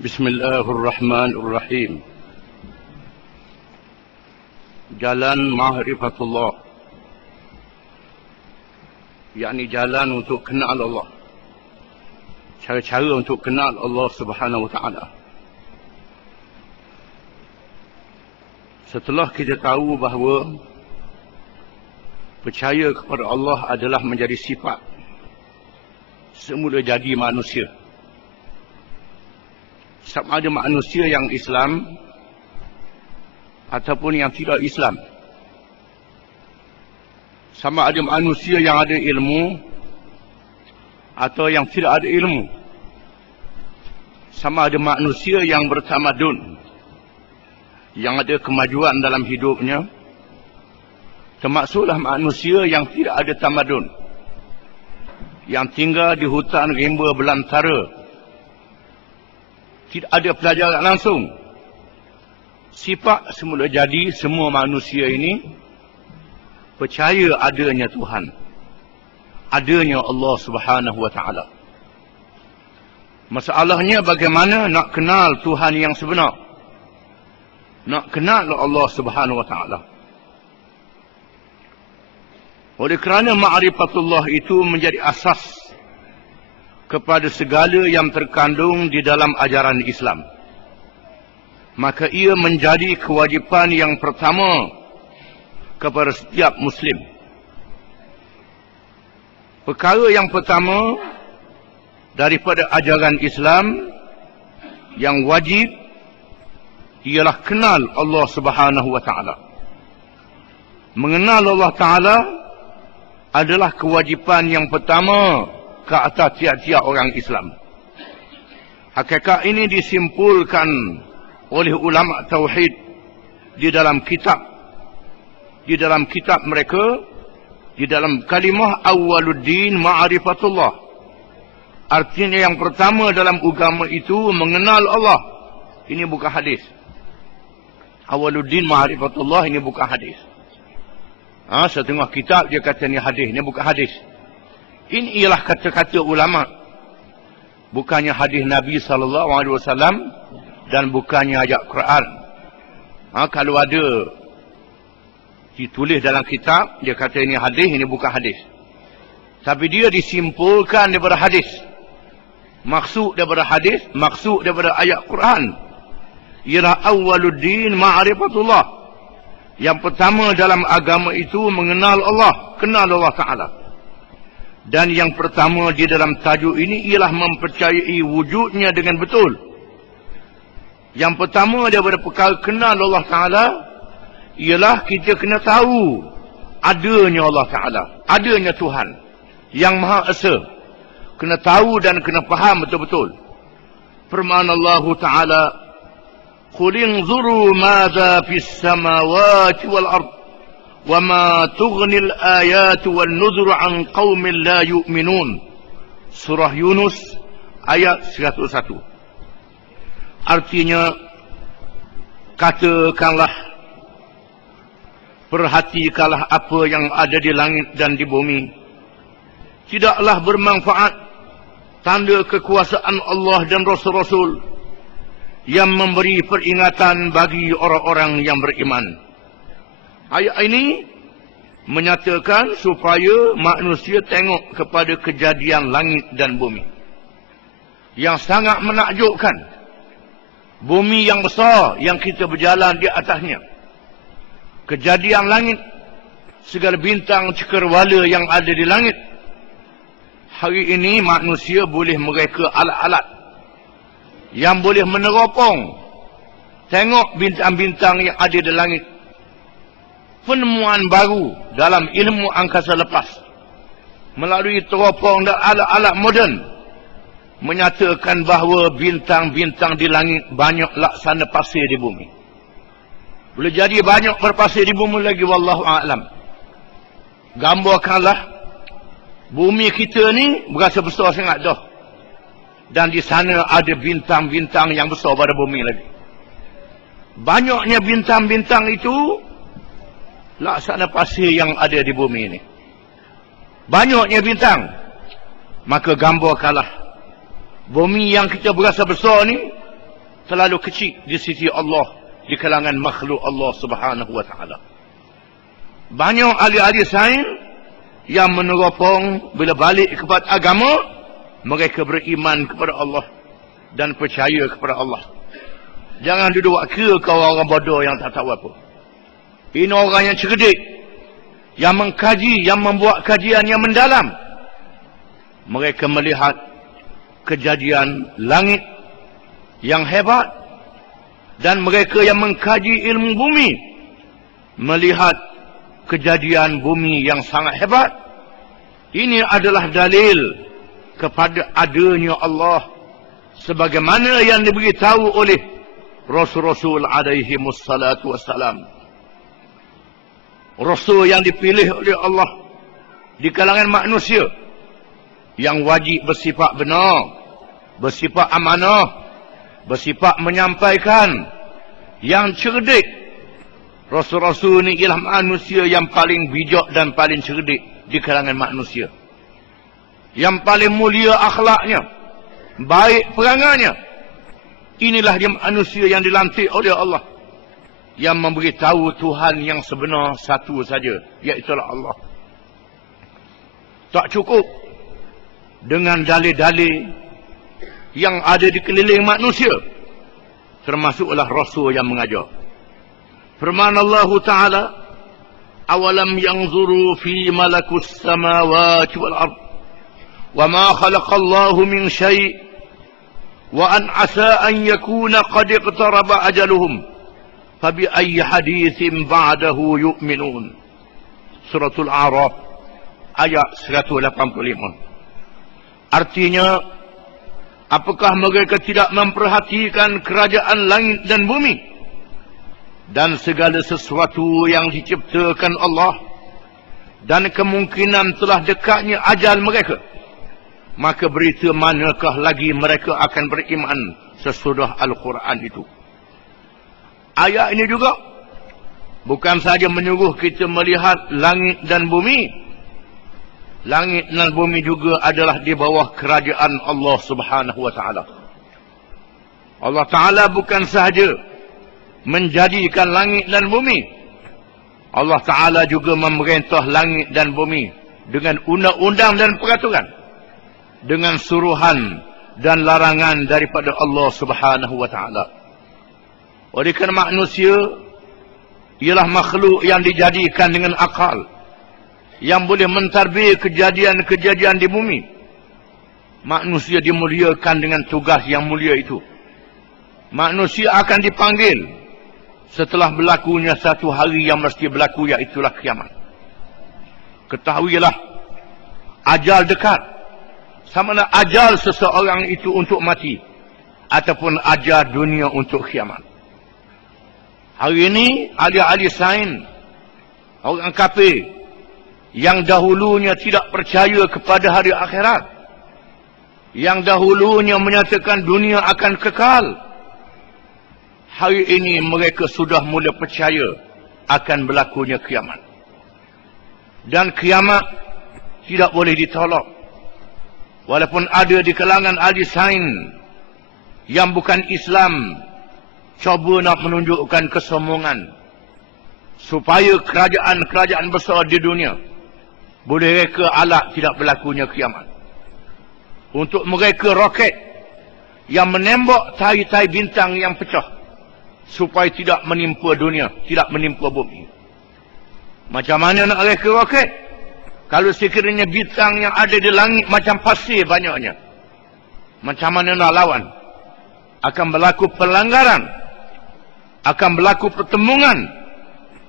Bismillahirrahmanirrahim. Jalan ma'rifatullah, yakni jalan untuk kenal Allah. Cara-cara untuk kenal Allah Subhanahu wa ta'ala. Setelah kita tahu bahawa percaya kepada Allah adalah menjadi sifat semula jadi manusia. Sama ada manusia yang Islam ataupun yang tidak Islam. Sama ada manusia yang ada ilmu atau yang tidak ada ilmu. Sama ada manusia yang bertamadun, yang ada kemajuan dalam hidupnya. Termasuklah manusia yang tidak ada tamadun, yang tinggal di hutan rimba belantara, tidak ada pelajaran langsung. Sifat semula jadi semua manusia ini percaya adanya Tuhan, adanya Allah Subhanahu wa ta'ala. Masalahnya bagaimana nak kenal Tuhan yang sebenar, nak kenal Allah Subhanahu wa ta'ala. Oleh kerana ma'rifatullah itu menjadi asas kepada segala yang terkandung di dalam ajaran Islam, maka ia menjadi kewajipan yang pertama kepada setiap Muslim. Perkara yang pertama daripada ajaran Islam yang wajib ialah kenal Allah Subhanahu wa ta'ala. Mengenal Allah Ta'ala adalah kewajipan yang pertama ke atas tiap-tiap orang Islam. Hakikat ini disimpulkan oleh ulama tauhid di dalam kitab mereka, di dalam kalimah awwaluddin ma'rifatullah. Artinya yang pertama dalam agama itu mengenal Allah. Ini bukan hadis. Awwaluddin ma'rifatullah ini bukan hadis. Setengah kitab dia kata ni hadis, ini bukan hadis. Ini ialah kata-kata ulama, bukannya hadis Nabi SAW dan bukannya ayat Quran. Kalau ada ditulis dalam kitab, dia kata ini hadis, ini bukan hadis. Tapi dia disimpulkan daripada hadis. Maksud daripada hadis, maksud daripada ayat Quran ialah awwaluddin ma'rifatullah. Yang pertama dalam agama itu mengenal Allah, kenal Allah Ta'ala. Dan yang pertama di dalam tajuk ini ialah mempercayai wujudnya dengan betul. Yang pertama daripada perkara kenal Allah Ta'ala ialah kita kena tahu adanya Allah Ta'ala, adanya Tuhan yang Maha Esa. Kena tahu dan kena faham betul-betul. Firman Allah Ta'ala, "Qul inzuru madza fis samawati wal ard وَمَا تُغْنِي الْآيَاتُ وَالنُّذُرُ عَنْ قَوْمٍ لَا يُؤْمِنُونَ." Surah Yunus ayat 101. Artinya, katakanlah, perhatikanlah apa yang ada di langit dan di bumi. Tidaklah bermanfaat tanda kekuasaan Allah dan Rasul-Rasul yang memberi peringatan bagi orang-orang yang beriman. Ayat ini menyatakan supaya manusia tengok kepada kejadian langit dan bumi yang sangat menakjubkan. Bumi yang besar yang kita berjalan di atasnya, kejadian langit, segala bintang cekerwala yang ada di langit. Hari ini manusia boleh mereka alat-alat yang boleh meneropong, tengok bintang-bintang yang ada di langit. Penemuan baru dalam ilmu angkasa lepas melalui teropong dan alat-alat moden menyatakan bahawa bintang-bintang di langit banyak laksana pasir di bumi. Boleh jadi banyak berpasir di bumi lagi, wallahu a'lam. Gambarkanlah bumi kita ni berasa besar sangat dah, dan di sana ada bintang-bintang yang besar pada bumi lagi. Banyaknya bintang-bintang itu laksana pasir yang ada di bumi ini. Banyaknya bintang. Maka gambarkanlah bumi yang kita berasa besar ni terlalu kecil di sisi Allah, di kalangan makhluk Allah Subhanahu wa taala. Banyak ahli-ahli sains yang meneropong bila balik kepada agama, mereka beriman kepada Allah dan percaya kepada Allah. Jangan duduk kira kau orang bodoh yang tak tahu apa. Ini orang yang cerdik, yang mengkaji, yang membuat kajian yang mendalam. Mereka melihat kejadian langit yang hebat, dan mereka yang mengkaji ilmu bumi melihat kejadian bumi yang sangat hebat. Ini adalah dalil kepada adanya Allah sebagaimana yang diberitahu oleh Rasul-Rasul alaihi wassalatu wassalam. Rasul yang dipilih oleh Allah di kalangan manusia, yang wajib bersifat benar, bersifat amanah, bersifat menyampaikan, yang cerdik. Rasul-Rasul ini ialah manusia yang paling bijak dan paling cerdik di kalangan manusia, yang paling mulia akhlaknya, baik perangainya. Inilah dia manusia yang dilantik oleh Allah, yang memberitahu Tuhan yang sebenar satu saja, iaitu Allah. Tak cukup dengan dalil-dalil yang ada di keliling manusia, termasuklah Rasul yang mengajar. Firman Allah Ta'ala, awalam yanzuru fi malakus samawati wal ard wa ma khalaqallahu min syai' wa an asa an yakuna qad iqtaraba ajaluhum fabi ayyi hadithin ba'dahu yu'minun. Suratul A'raf ayat 185. Artinya, apakah mereka tidak memperhatikan kerajaan langit dan bumi dan segala sesuatu yang diciptakan Allah, dan kemungkinan telah dekatnya ajal mereka? Maka berita manakah lagi mereka akan beriman sesudah Al-Quran itu? Ayat ini juga bukan saja menyuruh kita melihat langit dan bumi. Langit dan bumi juga adalah di bawah kerajaan Allah Subhanahu wa taala. Allah Taala bukan sahaja menjadikan langit dan bumi, Allah Taala juga memerintah langit dan bumi dengan undang-undang dan peraturan, dengan suruhan dan larangan daripada Allah Subhanahu wa taala. Oleh kerana manusia ialah makhluk yang dijadikan dengan akal, yang boleh mentadbir kejadian-kejadian di bumi. Manusia dimuliakan dengan tugas yang mulia itu. Manusia akan dipanggil setelah berlakunya satu hari yang mesti berlaku, iaitulah kiamat. Ketahuilah, ajal dekat. Sama ada ajal seseorang itu untuk mati, ataupun ajal dunia untuk kiamat. Hari ini, ahli-ahli sains, orang kafir yang dahulunya tidak percaya kepada hari akhirat, yang dahulunya menyatakan dunia akan kekal, hari ini mereka sudah mula percaya akan berlakunya kiamat. Dan kiamat tidak boleh ditolak. Walaupun ada di kalangan ahli sains yang bukan Islam cuba nak menunjukkan kesombongan supaya kerajaan-kerajaan besar di dunia boleh reka alat tidak berlakunya kiamat. Untuk mereka roket yang menembak tai-tai bintang yang pecah supaya tidak menimpa dunia, tidak menimpa bumi. Macam mana nak reka roket kalau sekiranya bintang yang ada di langit macam pasir banyaknya? Macam mana nak lawan? Akan berlaku pelanggaran, akan berlaku pertemuan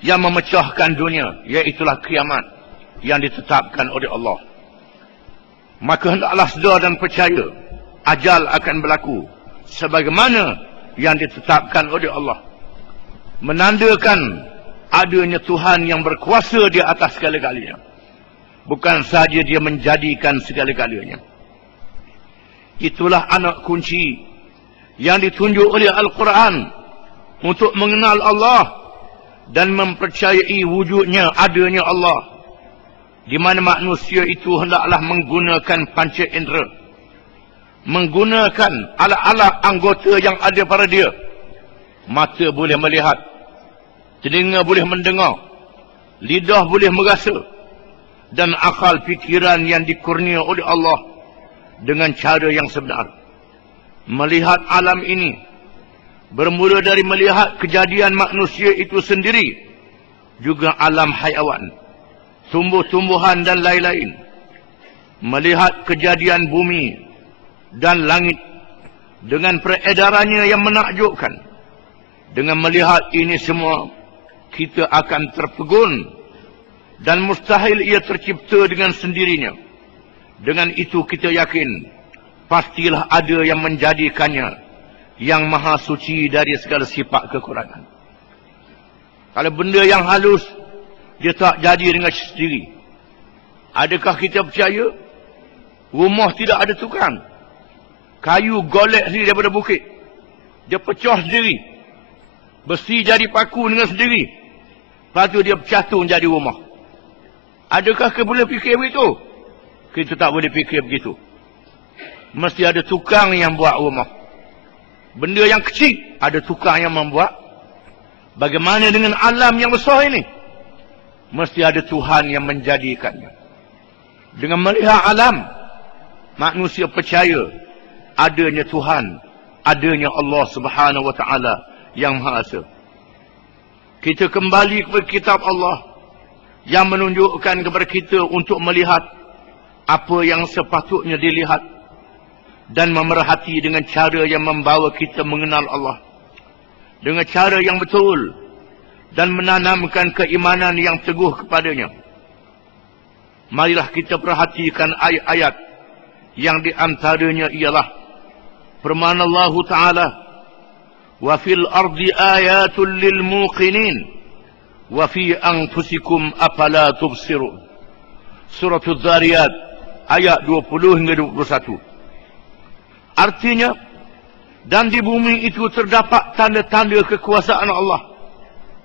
yang memecahkan dunia, iaitulah kiamat yang ditetapkan oleh Allah. Maka hendaklah sedar dan percaya ajal akan berlaku sebagaimana yang ditetapkan oleh Allah, menandakan adanya Tuhan yang berkuasa di atas segala-galanya. Bukan sahaja dia menjadikan segala-galanya. Itulah anak kunci yang ditunjuk oleh Al-Quran untuk mengenal Allah dan mempercayai wujudnya, adanya Allah, di mana manusia itu hendaklah menggunakan panca indera menggunakan alat-alat anggota yang ada pada dia. Mata boleh melihat, telinga boleh mendengar, lidah boleh merasa, dan akal fikiran yang dikurnia oleh Allah dengan cara yang sebenar. Melihat alam ini bermula dari melihat kejadian manusia itu sendiri, juga alam haiwan, tumbuh-tumbuhan dan lain-lain. Melihat kejadian bumi dan langit dengan peredarannya yang menakjubkan. Dengan melihat ini semua, kita akan terpegun dan mustahil ia tercipta dengan sendirinya. Dengan itu kita yakin pastilah ada yang menjadikannya, yang maha suci dari segala sifat kekurangan. Kalau benda yang halus dia tak jadi dengan sendiri, adakah kita percaya rumah tidak ada tukang? Kayu golek sendiri daripada bukit, dia pecah sendiri. Besi jadi paku dengan sendiri, lepas tu dia bercatung jadi rumah. Adakah kita boleh fikir begitu? Kita tak boleh fikir begitu. Mesti ada tukang yang buat rumah. Benda yang kecil ada tukang yang membuat. Bagaimana dengan alam yang besar ini? Mesti ada Tuhan yang menjadikannya. Dengan melihat alam, manusia percaya adanya Tuhan, adanya Allah Subhanahu wa taala yang Maha Esa. Kita kembali kepada kitab Allah yang menunjukkan kepada kita untuk melihat apa yang sepatutnya dilihat dan memerhati dengan cara yang membawa kita mengenal Allah dengan cara yang betul dan menanamkan keimanan yang teguh kepadanya. Marilah kita perhatikan ayat-ayat yang diantaranya ialah firman Allah Ta'ala, wa fil ardi ayatul lil muqinin wa fi anfusikum afala tubsirun. Surah Az-Zariyat ayat 20 hingga 21. Artinya, dan di bumi itu terdapat tanda-tanda kekuasaan Allah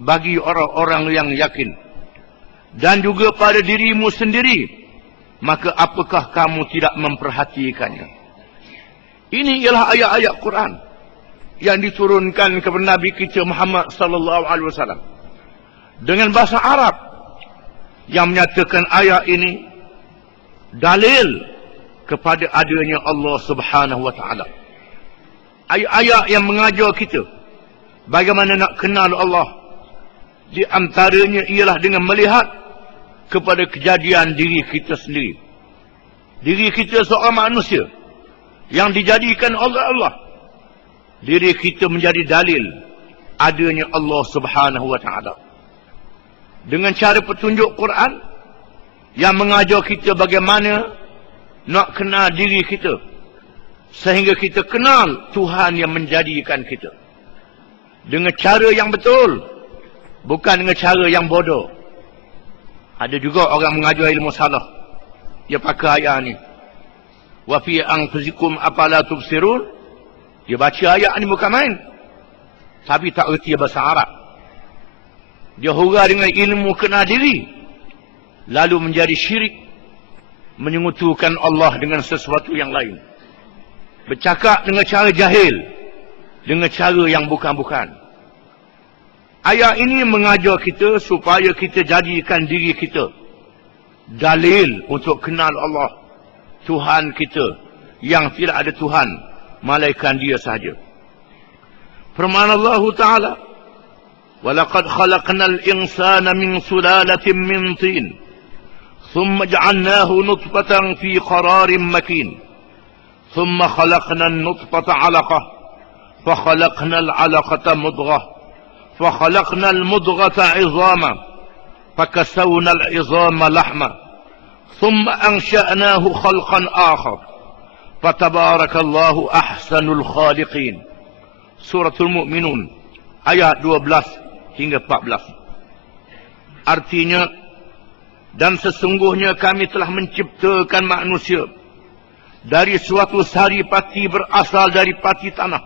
bagi orang-orang yang yakin, dan juga pada dirimu sendiri, maka apakah kamu tidak memperhatikannya? Ini ialah ayat-ayat Quran yang diturunkan kepada Nabi kita Muhammad sallallahu alaihi wasallam dengan bahasa Arab yang menyatakan ayat ini dalil kepada adanya Allah Subhanahu wa taala. Ayat-ayat yang mengajar kita bagaimana nak kenal Allah. Di antaranya ialah dengan melihat kepada kejadian diri kita sendiri. Diri kita seorang manusia yang dijadikan oleh Allah. Diri kita menjadi dalil adanya Allah Subhanahu wa taala. Dengan cara petunjuk Quran yang mengajar kita bagaimana nak kenal diri kita, sehingga kita kenal Tuhan yang menjadikan kita dengan cara yang betul, bukan dengan cara yang bodoh. Ada juga orang mengajar ilmu salah, dia pakai ayat ni, wa fi anfusikum afala tubsirun. Dia baca ayat ni bukan main, tapi tak erti bahasa Arab. Dia hura dengan ilmu kenal diri, lalu menjadi syirik, menyekutukan Allah dengan sesuatu yang lain. Bercakap dengan cara jahil, dengan cara yang bukan-bukan. Ayat ini mengajar kita supaya kita jadikan diri kita dalil untuk kenal Allah, Tuhan kita yang tidak ada Tuhan malaikat dia sahaja. Firman Allah Ta'ala, وَلَقَدْ خَلَقْنَا الْإِنسَانَ مِنْ سُلَالَةٍ مِنْ طِينٍ ثُمَّ جَعَلْنَاهُ نُطْفَةً فِي قَرَارٍ مَكِينٍ ثُمَّ خَلَقْنَا النُّطْفَةَ عَلَقَةً فَخَلَقْنَا الْعَلَقَةَ مُضْغَةً فَخَلَقْنَا الْمُضْغَةَ عِظَامًا فَكَسَوْنَا الْعِظَامَ لَحْمًا ثُمَّ أَنْشَأْنَاهُ خَلْقًا آخَرَ فَتَبَارَكَ اللَّهُ أَحْسَنُ الْخَالِقِينَ. Suratul Mu'minun ayat 12 hingga 14. Artinya, dan sesungguhnya kami telah menciptakan manusia dari suatu saripati berasal dari pati tanah.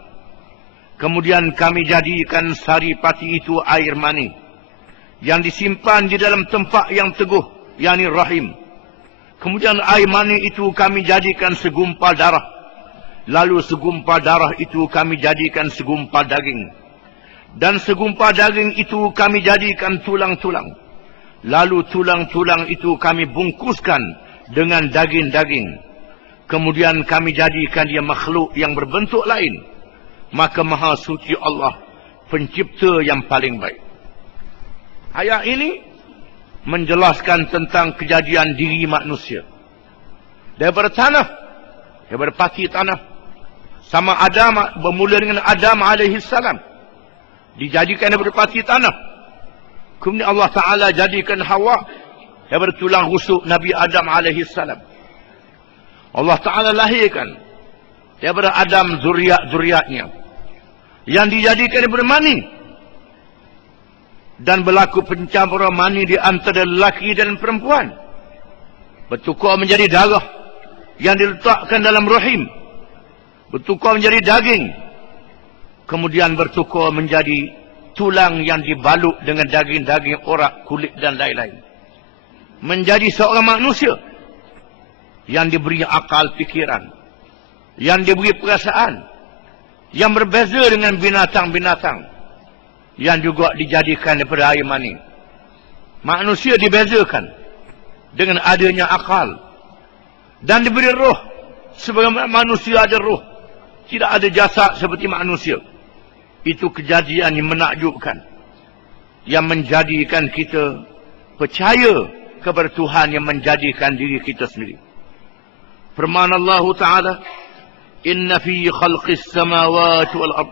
Kemudian kami jadikan saripati itu air mani yang disimpan di dalam tempat yang teguh, yakni rahim. Kemudian air mani itu kami jadikan segumpal darah Lalu segumpal darah itu kami jadikan segumpal daging. Dan segumpal daging itu kami jadikan tulang-tulang. Lalu tulang-tulang itu kami bungkuskan dengan daging-daging. Kemudian kami jadikan dia makhluk yang berbentuk lain. Maka Maha Suci Allah, pencipta yang paling baik. Ayat ini menjelaskan tentang kejadian diri manusia. Daripada tanah, daripada pati tanah. Sama Adam, bermula dengan Adam alaihissalam. Dijadikan daripada pati tanah. Kemudian Allah Ta'ala jadikan Hawa daripada tulang rusuk Nabi Adam alaihissalam. Allah Ta'ala lahirkan daripada Adam zuriat-zuriatnya. Yang dijadikan daripada mani. Dan berlaku pencampuran mani di antara lelaki dan perempuan. Bertukar menjadi darah yang diletakkan dalam rahim. Bertukar menjadi daging. Kemudian bertukar menjadi tulang yang dibalut dengan daging-daging orak, kulit dan lain-lain. Menjadi seorang manusia yang diberi akal fikiran, yang diberi perasaan, yang berbeza dengan binatang-binatang, yang juga dijadikan daripada air mani. Manusia dibezakan dengan adanya akal dan diberi roh. Sebagaimana manusia ada roh, tidak ada jasad seperti manusia. Itu kejadian yang menakjubkan, yang menjadikan kita percaya kepada Tuhan yang menjadikan diri kita sendiri. Firman Allah Ta'ala, Inna fi khalqis samawati wal ard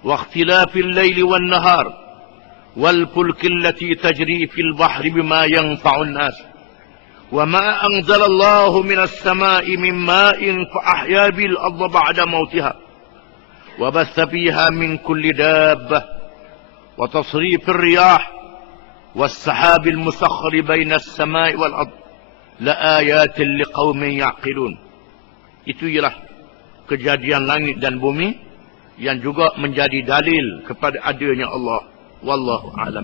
wa ikhtilafil layli wan nahar wal fulki allati tajri fil bahri bima yanfa'un nas wa ma anzala Allahu minas sama'i min ma'in fa ahya bil ardi ba'da mautiha wa batha fiha min kulli dabbah wa tasrifir riyah was sahabil musakhkhari bainas sama'i wal ard la ayatin liqaumin ya'qilun. Itu ialah kejadian langit dan bumi yang juga menjadi dalil kepada adanya Allah. Wallahu a'lam.